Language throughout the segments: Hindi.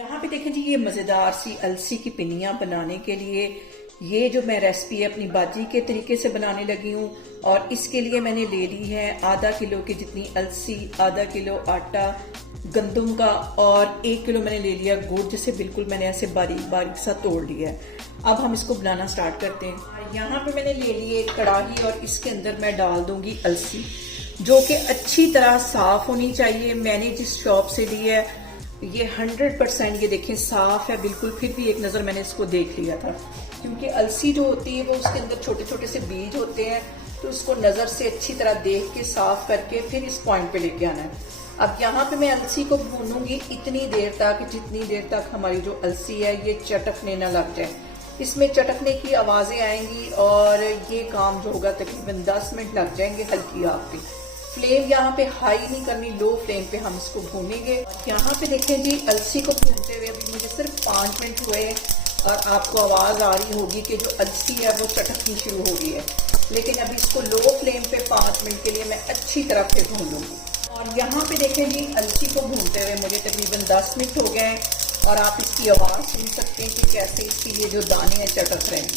यहाँ पे देखें जी, ये मजेदार सी अलसी की पिनियां बनाने के लिए ये जो मैं रेसिपी अपनी बाजी के तरीके से बनाने लगी हूँ। और इसके लिए मैंने ले ली है आधा किलो की जितनी अलसी, आधा किलो आटा गंदम का और 1 किलो मैंने ले लिया गुड़, जिसे बिल्कुल मैंने ऐसे बारीक बारीक सा तोड़ लिया है। अब हम इसको बनाना स्टार्ट करते हैं। यहाँ पे मैंने ले ली एक कढ़ाई और इसके अंदर मैं डाल दूंगी अलसी, जो कि अच्छी तरह साफ होनी चाहिए। मैंने जिस शॉप से ली है ये 100% ये देखें साफ है बिल्कुल। फिर भी एक नजर मैंने इसको देख लिया था, क्योंकि अलसी जो होती है वो उसके अंदर छोटे छोटे से बीज होते हैं, तो उसको नजर से अच्छी तरह देख के साफ करके फिर इस पॉइंट पे लेके आना है। अब यहाँ पे मैं अलसी को भूनूंगी इतनी देर तक जितनी देर तक हमारी जो अलसी है ये चटकने ना लग जाए। इसमें चटकने की आवाजें आएंगी और ये काम जो होगा तकरीबन 10 मिनट लग जाएंगे हल्की आग पे। फ्लेम यहाँ पे हाई नहीं करनी, लो फ्लेम पे हम इसको भूनेंगे। यहाँ पे देखें जी, अलसी को भूनते हुए अभी मुझे सिर्फ 5 मिनट हुए और आपको आवाज आ रही होगी कि जो अलसी है वो चटकनी शुरू हो गई है। लेकिन अभी इसको लो फ्लेम पे 5 मिनट के लिए मैं अच्छी तरह से भून लूंगी। और यहाँ पे देखें जी, अलसी को भूनते हुए मुझे तकरीबन 10 मिनट हो गए हैं और आप इसकी आवाज सुन सकते हैं कि कैसे इसकी ये जो दाने हैं चटक रहे हैं।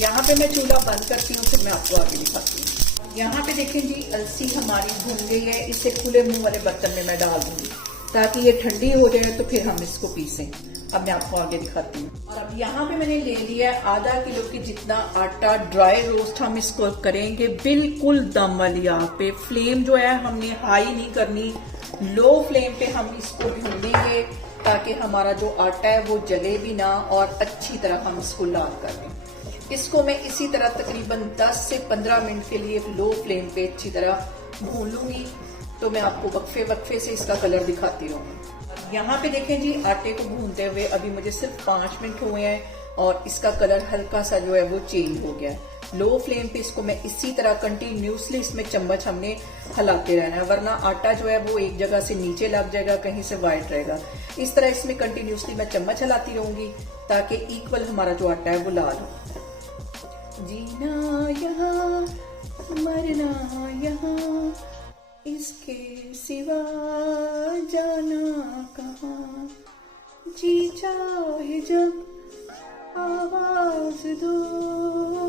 यहाँ पे मैं चूल्हा बंद करती हूँ, फिर मैं आपको आगे दिखाती हूँ। यहाँ पे देखें जी, अलसी हमारी भून गई है। इसे खुले मुंह वाले बर्तन में मैं डाल दूंगी ताकि ये ठंडी हो जाए, तो फिर हम इसको पीसें। अब मैं आपको आगे दिखाती हूँ। और अब यहाँ पे मैंने ले लिया है आधा किलो की जितना आटा। ड्राई रोस्ट हम इसको करेंगे बिल्कुल दम वाली आग पे। फ्लेम जो है हमने हाई नहीं करनी, लो फ्लेम पे हम इसको भूनेंगे ताकि हमारा जो आटा है वो जले भी ना और अच्छी तरह हम इसको लाल कर दें। इसको मैं इसी तरह तकरीबन 10 से 15 मिनट के लिए लो फ्लेम पे अच्छी तरह भून लूंगी, तो मैं आपको वक्फे वक्फे से इसका कलर दिखाती रहूंगी। यहाँ पे देखें जी, आटे को भूनते हुए अभी मुझे सिर्फ 5 मिनट हुए हैं और इसका कलर हल्का सा जो है वो चेंज हो गया है। लो फ्लेम पे इसको मैं इसी तरह कंटिन्यूसली इसमें चम्मच हमने हिलाते रहना है, वरना आटा जो है वो एक जगह से नीचे लग जाएगा, कहीं से वाइट रहेगा। इस तरह इसमें कंटिन्यूसली मैं चम्मच हिलाती रहूंगी ताकि इक्वल हमारा जो आटा है वो लाल हो। जीना यहाँ मरना यहाँ, इसके सिवा जाना कहाँ। जी चाहे जब आवाज दो,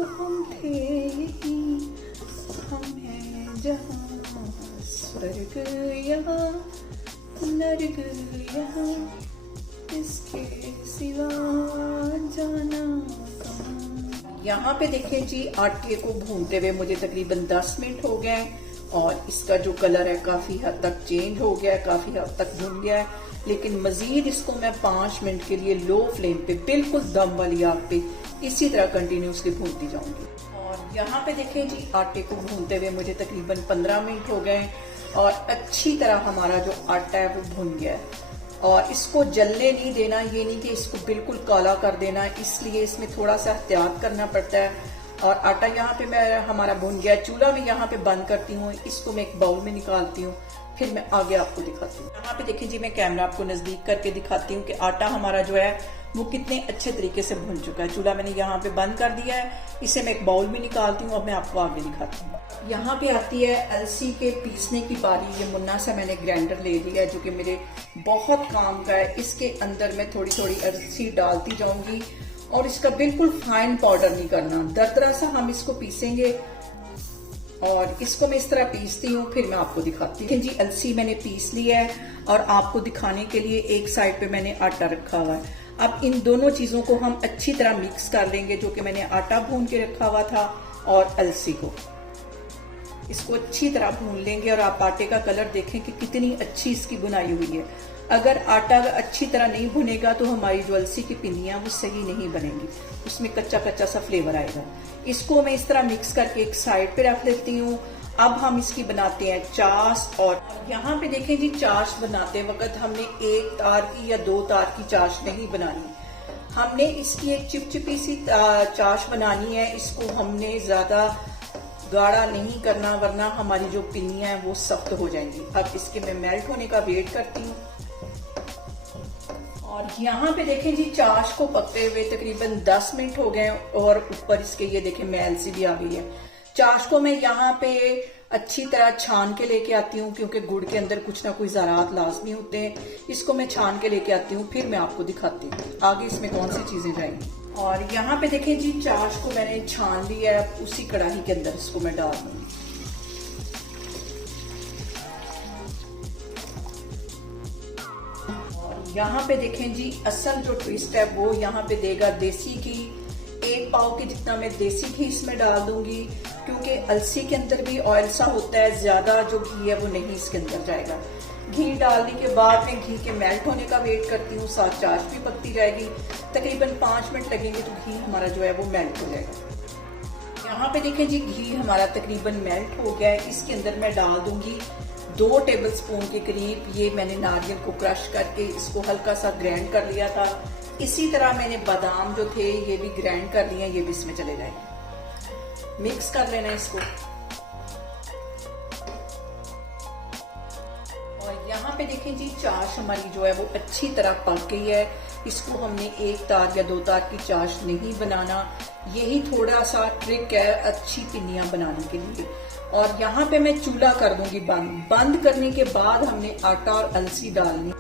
हम थे यही, हम हैं जहाँ। स्वर्ग यहाँ नर्ग यहाँ, इसके सिवा जाना कहाँ। यहाँ पे देखें जी, आटे को भूनते हुए मुझे तकरीबन 10 मिनट हो गए और इसका जो कलर है काफी हद तक चेंज हो गया है, काफी हद तक भून गया है। लेकिन मजीद इसको मैं 5 मिनट के लिए लो फ्लेम पे बिल्कुल दम वाली आग पे इसी तरह कंटिन्यूसली भूनती जाऊंगी। और यहाँ पे देखें जी, आटे को भूनते हुए मुझे तकरीबन 15 मिनट हो गए और अच्छी तरह हमारा जो आटा है वो भून गया है। और इसको जलने नहीं देना, ये नहीं कि इसको बिल्कुल काला कर देना, इसलिए इसमें थोड़ा सा एहतियात करना पड़ता है। और आटा यहाँ पे मैं हमारा भुन गया। चूल्हा में यहाँ पे बंद करती हूँ, इसको मैं एक बाउल में निकालती हूँ, फिर मैं आगे आपको दिखाती हूँ। यहाँ पे देखिए जी, मैं कैमरा आपको नजदीक करके दिखाती हूँ कि आटा हमारा जो है वो कितने अच्छे तरीके से भुन चुका है। चूल्हा मैंने यहाँ पे बंद कर दिया है, इसे मैं एक बाउल में निकालती हूँ। अब मैं आपको आगे दिखाती हूँ। यहाँ पे आती है अलसी के पीसने की बारी। ये मुन्ना सा मैंने ग्राइंडर ले लिया है जो कि मेरे बहुत काम का है। इसके अंदर मैं थोड़ी थोड़ी अलसी डालती जाऊंगी और इसका बिल्कुल फाइन पाउडर नहीं करना, दरदरा सा हम इसको पीसेंगे। और इसको मैं इस तरह पीसती हूँ, फिर मैं आपको दिखाती हूँ। जी, अलसी मैंने पीस ली है और आपको दिखाने के लिए एक साइड पे मैंने आटा रखा हुआ है। अब इन दोनों चीजों को हम अच्छी तरह मिक्स कर लेंगे, जो कि मैंने आटा भून के रखा हुआ था और अलसी को। इसको अच्छी तरह भून लेंगे और आप आटे का कलर देखें कि कितनी अच्छी इसकी बुनाई हुई है। अगर आटा अच्छी तरह नहीं भुनेगा तो हमारी जो अलसी की पिनियां वो सही नहीं बनेंगी, उसमें कच्चा कच्चा सा फ्लेवर आएगा। इसको मैं इस तरह मिक्स करके एक साइड पे रख लेती हूँ। अब हम इसकी बनाते हैं चाश। और यहाँ पे देखें जी, चाश बनाते वक्त हमने 1 तार की या 2 तार की चाश नहीं बनानी, हमने इसकी एक चिपचिपी सी चाश बनानी है। इसको हमने ज्यादा गाढ़ा नहीं करना, वरना हमारी जो पिनियां हैं वो सख्त हो जाएंगी। अब इसके मैं मेल्ट होने का वेट करती हूँ। और यहाँ पे देखें जी, चाश को पकते हुए तकरीबन 10 मिनट हो गए और ऊपर इसके ये देखें मैल सी भी आ गई है। चाश को मैं यहाँ पे अच्छी तरह छान के लेके आती हूँ, क्योंकि गुड़ के अंदर कुछ ना कुछ ज़रात लाजमी होते हैं। इसको मैं छान के लेके आती हूँ, फिर मैं आपको दिखाती हूँ आगे इसमें कौन सी चीजें जाएंगी। और यहाँ पे देखें जी, चाश को मैंने छान लिया है, उसी कढ़ाई के अंदर इसको मैं डाल दूंगी। यहाँ पे देखें जी, असल जो ट्विस्ट है वो यहाँ पे देगा देसी घी। 1 पाव के जितना मैं देसी घी इसमें डाल दूंगी, क्योंकि अलसी के अंदर भी ऑयल सा होता है, ज्यादा जो घी है वो नहीं इसके अंदर जाएगा। घी डालने के बाद मैं घी के मेल्ट होने का वेट करती हूँ, साथ चाश भी पकती जाएगी। तकरीबन 5 मिनट लगेंगे तो घी हमारा जो है वो मेल्ट हो जाएगा। यहाँ पे देखें जी, घी हमारा तकरीबन मेल्ट हो गया है। इसके अंदर मैं डाल दूंगी 2 टेबलस्पून के करीब, ये मैंने नारियल को क्रश करके इसको हल्का सा ग्राइंड कर लिया था। इसी तरह मैंने बादाम जो थे ये भी ग्राइंड कर लिए, ये भी इसमें चले जाएंगे। मिक्स कर लेना इसको। और यहाँ पे देखें जी, चाश हमारी जो है वो अच्छी तरह पक गई है। इसको हमने 1 तार या 2 तार की चाश नहीं बनाना, यही थोड़ा सा ट्रिक है अच्छी पिन्नियां बनाने के लिए। और यहाँ पे मैं चूल्हा कर दूंगी बंद। बंद करने के बाद हमने आटा और अलसी डालनी।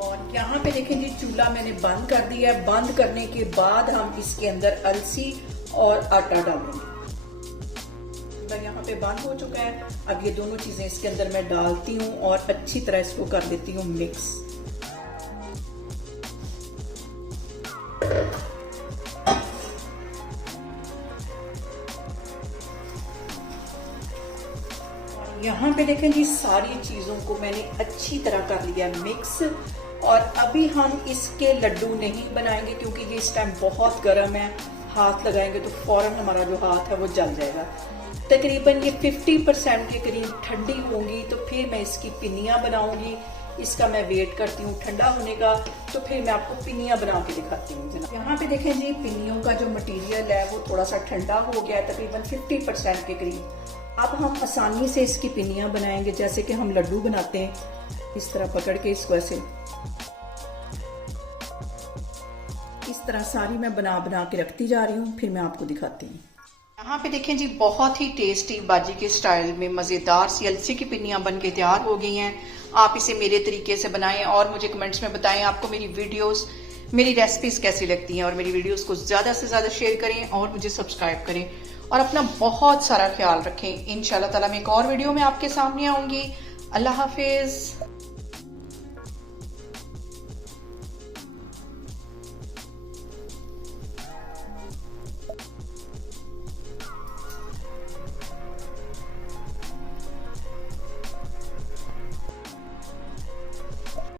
और यहाँ पे देखें जी, चूल्हा मैंने बंद कर दिया है। बंद करने के बाद हम इसके अंदर अलसी और आटा डालेंगे। यहाँ पे बंद हो चुका है। अब ये दोनों चीजें इसके अंदर मैं डालती हूँ और अच्छी तरह इसको कर देती हूँ मिक्स। यहाँ पे देखें जी, सारी चीजों को मैंने अच्छी तरह कर लिया मिक्स। और अभी हम इसके लड्डू नहीं बनाएंगे, क्योंकि ये इस टाइम बहुत गर्म है। हाथ लगाएंगे तो फौरन हमारा जो हाथ है वो जल जाएगा। तकरीबन ये 50% के करीब ठंडी होंगी, तो फिर मैं इसकी पिन्नियां बनाऊंगी। इसका मैं वेट करती हूँ ठंडा होने का, तो फिर मैं आपको पिन्नियां बना के दिखाती हूँ जनाब। यहाँ पे देखें जी, पिन्नियों का जो मटेरियल है वो थोड़ा सा ठंडा हो गया है, तकरीबन 50% के करीब। अब हम आसानी से इसकी पिन्नियां बनाएंगे, जैसे कि हम लड्डू बनाते हैं। इस तरह पकड़ के इसको ऐसे इस तरह सारी मैं बना बना के रखती जा रही हूँ, फिर मैं आपको दिखाती हूँ। यहाँ पे देखें जी, बहुत ही टेस्टी बाजी के स्टाइल में मजेदार सी अलसी की पिन्नियां बन के तैयार हो गई हैं। आप इसे मेरे तरीके से बनाएं और मुझे कमेंट्स में बताएं आपको मेरी वीडियोस, मेरी रेसिपीज कैसी लगती हैं। और मेरी वीडियोस को ज्यादा से ज्यादा शेयर करें और मुझे सब्सक्राइब करें और अपना बहुत सारा ख्याल रखें। इंशाल्लाह ताला मैं एक और वीडियो में आपके सामने आऊंगी। अल्लाह हाफिज।